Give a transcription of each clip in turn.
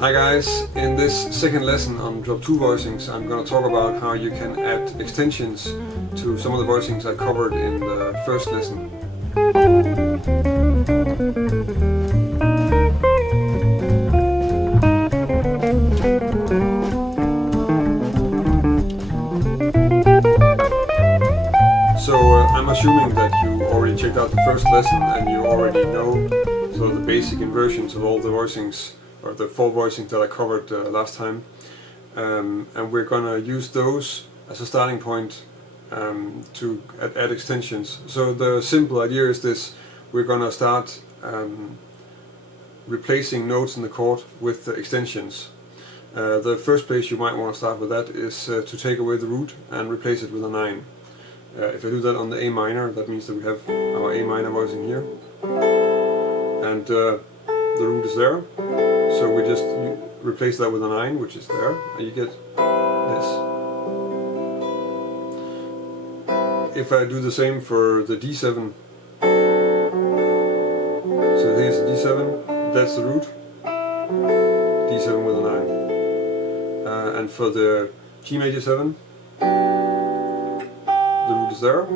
Hi guys, in this second lesson on drop 2 voicings I'm going to talk about how you can add extensions to some of the voicings I covered in the first lesson. So I'm assuming that you already checked out the first lesson and you already know sort of the basic inversions of all the voicings, or the 4 voicings that I covered last time, and we're gonna use those as a starting point to add extensions. So the simple idea is this: we're gonna start replacing notes in the chord with the extensions. The first place you might want to start with that is to take away the root and replace it with a 9. If I do that on the A minor, that means that we have our A minor voicing here, and the root is there. So we just replace that with a 9, which is there, and you get this. If I do the same for the D7, so here's the D7, that's the root, D7 with a 9. And for the G major 7, the root is there,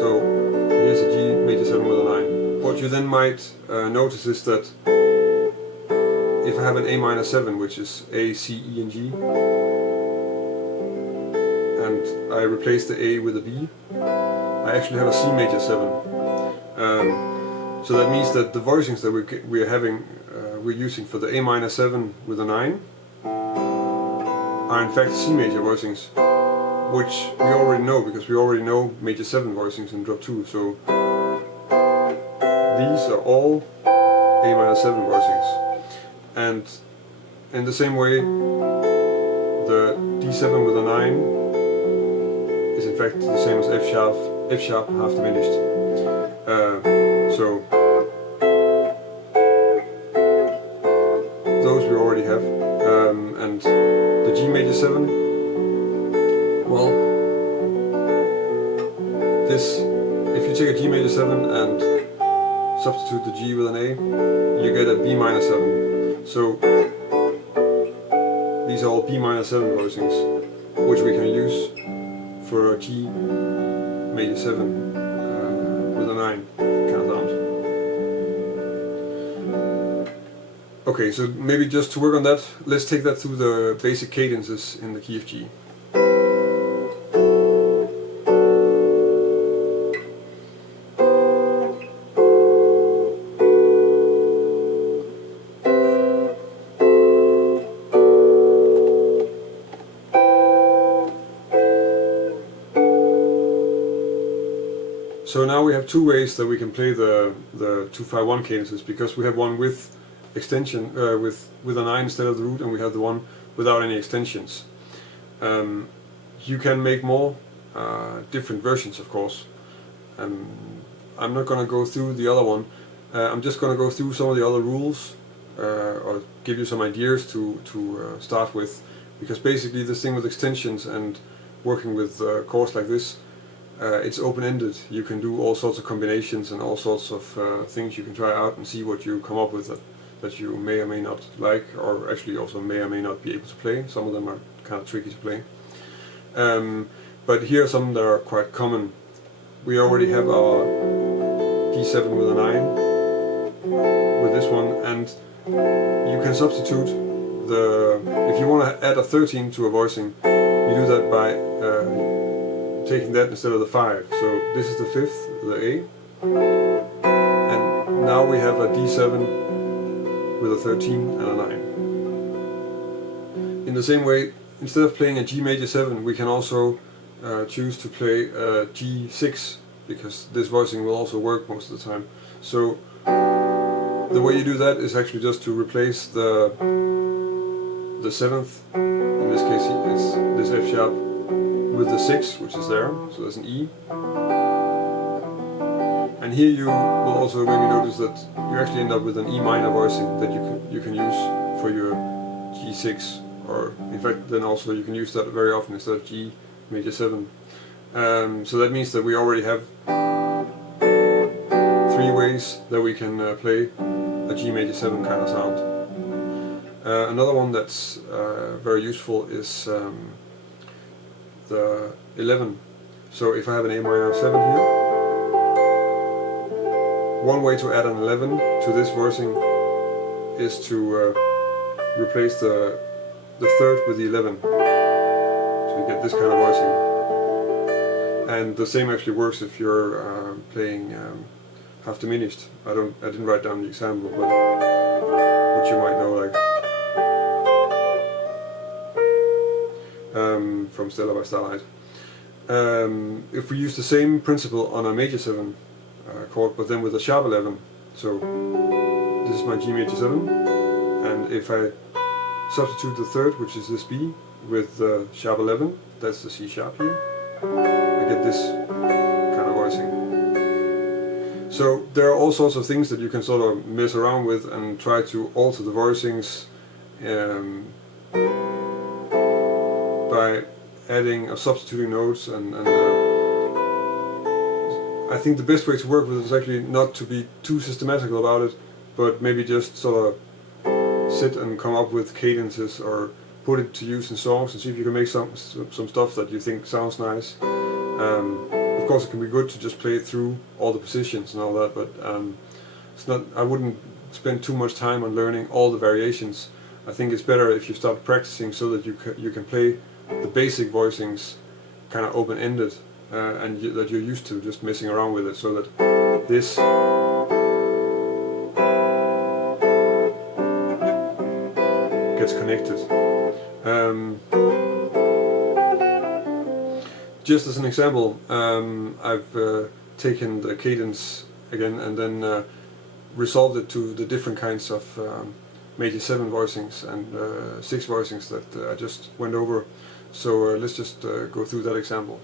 so here's a G major 7 with a 9. What you then might notice is that if I have an A minor 7, which is A, C, E and G, and I replace the A with a B, I actually have a C major 7. So that means that the voicings that we're using for the A minor 7 with a 9 are in fact C major voicings, which we already know because we already know major 7 voicings in drop 2. So these are all A minor 7 voicings. And in the same way, the D7 with a 9 is in fact the same as F sharp half diminished. So those we already have. And the G major 7, well, this, if you take a G major 7 and substitute the G with an A, you get a B minor 7. So these are all B minor 7 voicings, which we can use for a G major 7 with a 9 kind of sound. Okay, so maybe just to work on that, let's take that through the basic cadences in the key of G. So now we have 2 ways that we can play the 2-5-1 cadences, because we have one with extension, with a 9 instead of the root, and we have the one without any extensions. You can make more different versions, of course. I'm not going to go through the other one. I'm just going to go through some of the other rules, or give you some ideas to start with, because basically this thing with extensions and working with chords like this, it's open-ended. You can do all sorts of combinations and all sorts of things you can try out and see what you come up with that you may or may not like, or actually also may or may not be able to play. Some of them are kind of tricky to play. But here are some that are quite common. We already have our D7 with a 9 with this one, and you can substitute if you want to add a 13 to a voicing, you do that by taking that instead of the 5. So this is the 5th, the A, and now we have a D7 with a 13 and a 9. In the same way, instead of playing a G major 7, we can also choose to play a G6, because this voicing will also work most of the time. So the way you do that is actually just to replace the 7th, in this case it's this F sharp, with the 6, which is there, so there's an E. And here you will also maybe notice that you actually end up with an E minor voicing that you can use for your G6, or in fact then also you can use that very often instead of G major 7. So that means that we already have 3 ways that we can play a G major 7 kind of sound. Another one that's very useful is the 11. So if I have an A minor 7 here, one way to add an 11 to this voicing is to replace the third with the 11. So you get this kind of voicing. And the same actually works if you're playing half diminished. I didn't write down the example, but what you might know, like from Stella by Starlight. If we use the same principle on a major 7 chord, but then with a sharp 11, so this is my G major 7, and if I substitute the third, which is this B, with the sharp 11, that's the C sharp here, I get this kind of voicing. So there are all sorts of things that you can sort of mess around with and try to alter the voicings by adding or substituting notes, and I think the best way to work with it is actually not to be too systematical about it, but maybe just sort of sit and come up with cadences or put it to use in songs and see if you can make some stuff that you think sounds nice. Of course, it can be good to just play it through all the positions and all that, but it's not. I wouldn't spend too much time on learning all the variations. I think it's better if you start practicing so that you can play the basic voicings kind of open-ended, and that you're used to just messing around with it, so that this gets connected. Just as an example, I've taken the cadence again and then resolved it to the different kinds of major 7 voicings and 6 voicings that I just went over. So let's just go through that example.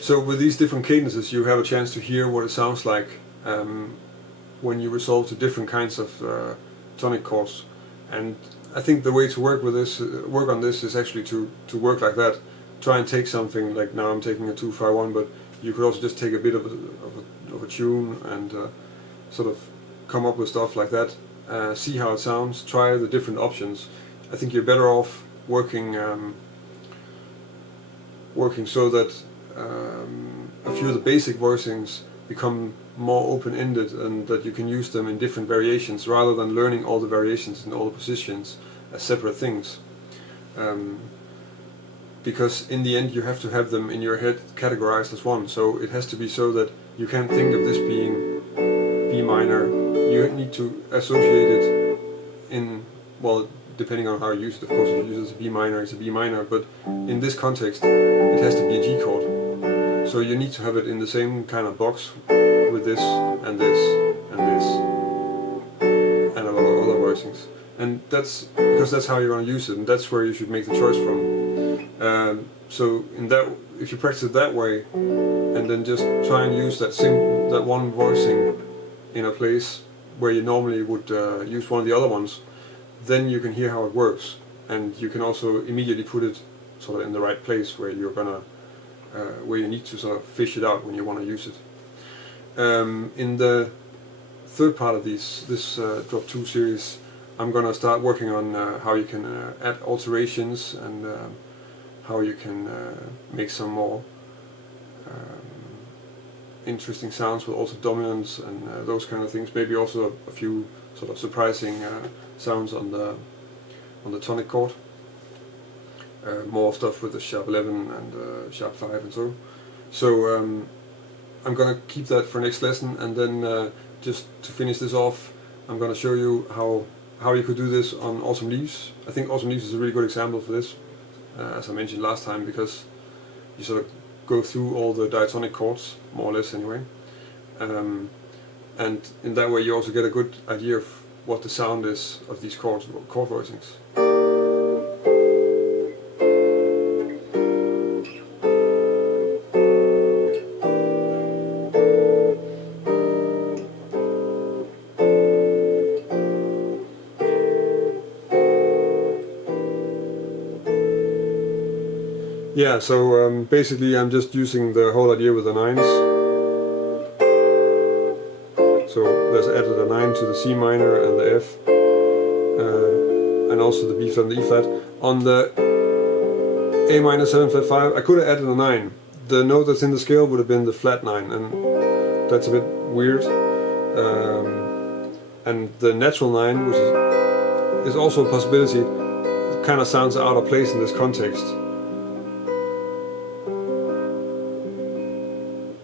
So with these different cadences you have a chance to hear what it sounds like when you resolve to different kinds of tonic chords. And I think the way to work on this is actually to work like that. Try and take something like, now I'm taking a 2-5-1, but you could also just take a bit of a tune and sort of come up with stuff like that. See how it sounds. Try the different options. I think you're better off working so that a few of the basic voicings become more open-ended and that you can use them in different variations rather than learning all the variations in all the positions as separate things. Because in the end you have to have them in your head categorized as one, so it has to be so that you can't think of this being B minor. You need to associate it in, well, depending on how you use it, of course. If you use it as a B minor, it's a B minor, but in this context it has to be a G chord. So you need to have it in the same kind of box with this and this and this and a lot of other voicings. And that's because that's how you're going to use it, and that's where you should make the choice from. So in that, if you practice it that way, and then just try and use that one voicing in a place where you normally would use one of the other ones, then you can hear how it works, and you can also immediately put it sort of in the right place where you're gonna where you need to sort of fish it out when you want to use it. In the third part of this Drop 2 series, I'm gonna start working on how you can add alterations and how you can make some more interesting sounds with also dominance and those kind of things. Maybe also a few sort of surprising sounds on the tonic chord. More stuff with the sharp 11 and sharp 5 and so. So I'm gonna keep that for next lesson, and then just to finish this off, I'm gonna show you how you could do this on Autumn Leaves. I think Autumn Leaves is a really good example for this, as I mentioned last time, because you sort of go through all the diatonic chords, more or less anyway, and in that way you also get a good idea of what the sound is of these chord voicings. Yeah, so basically I'm just using the whole idea with the 9s. So there's added a 9 to the C minor and the F, and also the B flat and the E flat. On the A minor 7 flat 5, I could have added a 9. The note that's in the scale would have been the flat 9, and that's a bit weird. And the natural 9, which is also a possibility, kind of sounds out of place in this context.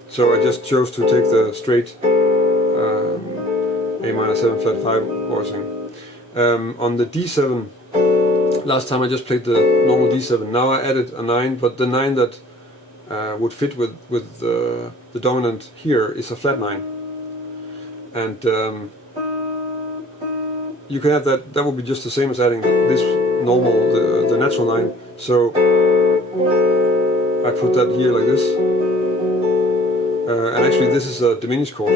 So I just chose to take the straight A minor 7 flat 5 voicing. On the D7, last time I just played the normal D7. Now I added a 9, but the 9 that would fit with the dominant here is a flat 9. And you can have that would be just the same as adding this normal, the natural 9. So I put that here like this. And actually this is a diminished chord,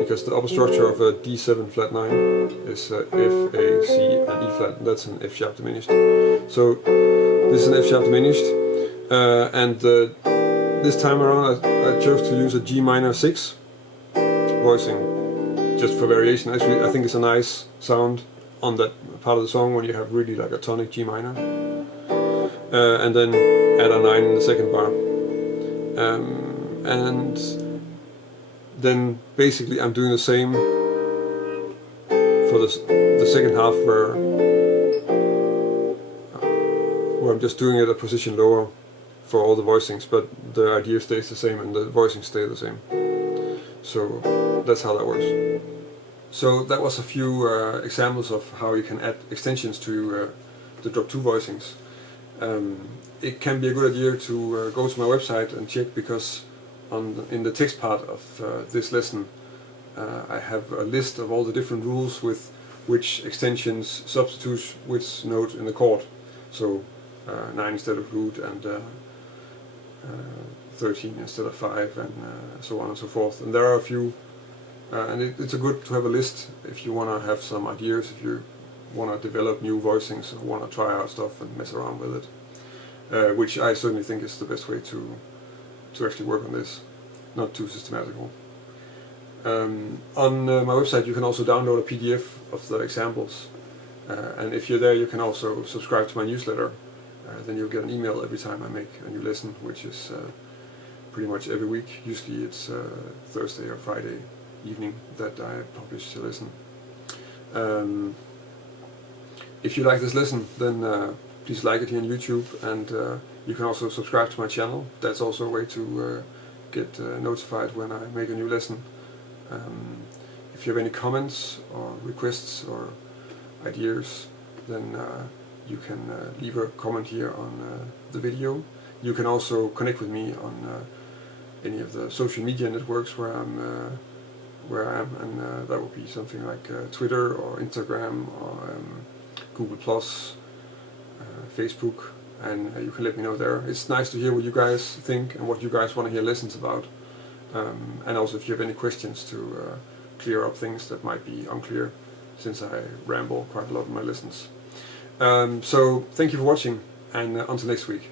because the upper structure of a D7 flat 9 is F, A, C and E flat, and that's an F sharp diminished. So this is an F sharp diminished, and this time around I chose to use a G minor 6 voicing, just for variation. Actually I think it's a nice sound on that part of the song when you have really like a tonic G minor, and then add a 9 in the second bar. And then basically I'm doing the same for the second half, where I'm just doing it a position lower for all the voicings, but the idea stays the same and the voicings stay the same. So that's how that works. So that was a few examples of how you can add extensions to the drop 2 voicings. It can be a good idea to go to my website and check, because in the text part of this lesson I have a list of all the different rules with which extensions substitute which note in the chord. So 9 instead of root, and 13 instead of 5, and so on and so forth. And there are a few, and it's good to have a list if you want to have some ideas, if you want to develop new voicings or want to try out stuff and mess around with it, which I certainly think is the best way to actually work on this, not too systematical. On my website you can also download a PDF of the examples, and if you're there you can also subscribe to my newsletter. Then you'll get an email every time I make a new lesson, which is pretty much every week. Usually it's Thursday or Friday evening that I publish a lesson. If you like this lesson, then please like it here on YouTube, and you can also subscribe to my channel. That's also a way to get notified when I make a new lesson. If you have any comments or requests or ideas, then you can leave a comment here on the video. You can also connect with me on any of the social media networks where I am, and that would be something like Twitter or Instagram or Google+, Facebook, and you can let me know there. It's nice to hear what you guys think and what you guys want to hear lessons about, and also if you have any questions to clear up things that might be unclear, since I ramble quite a lot in my lessons. So thank you for watching, and until next week.